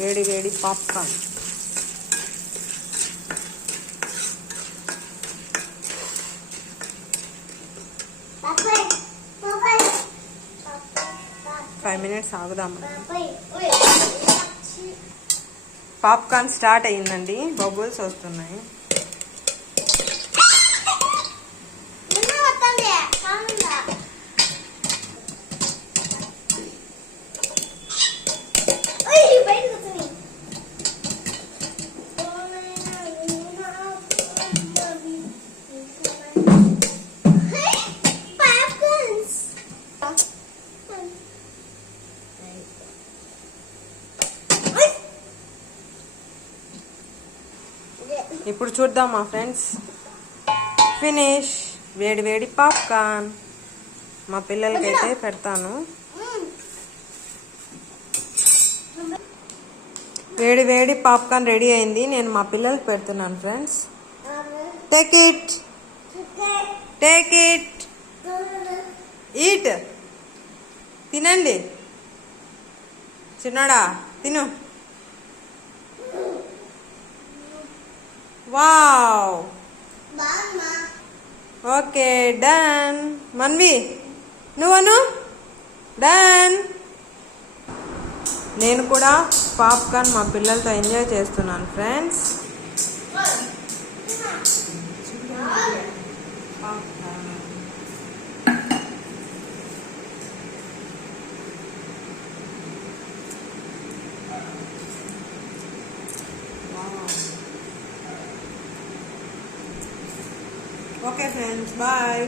వేడి వేడి popcorn. Five minutes ఆగుదాం. పాప్కార్న్ స్టార్ట్ అయ్యిందండి, బబుల్స్ వస్తున్నాయి. ఇప్పుడు చూద్దాం మా ఫ్రెండ్స్. ఫినిష్. వేడి వేడి పాప్కార్న్ మా పిల్లలకైతే పెడతాను. వేడి వేడి పాప్కార్న్ రెడీ అయింది. నేను మా పిల్లలకి పెడుతున్నాను friends. Take it, take it, eat. తినండి చిన్నడా, తిను. Wow, okay done. మన్వి నువ్వను డన్. నేను కూడా పాప్కార్న్ మా పిల్లలతో ఎంజాయ్ చేస్తున్నాను ఫ్రెండ్స్. Okay friends, bye.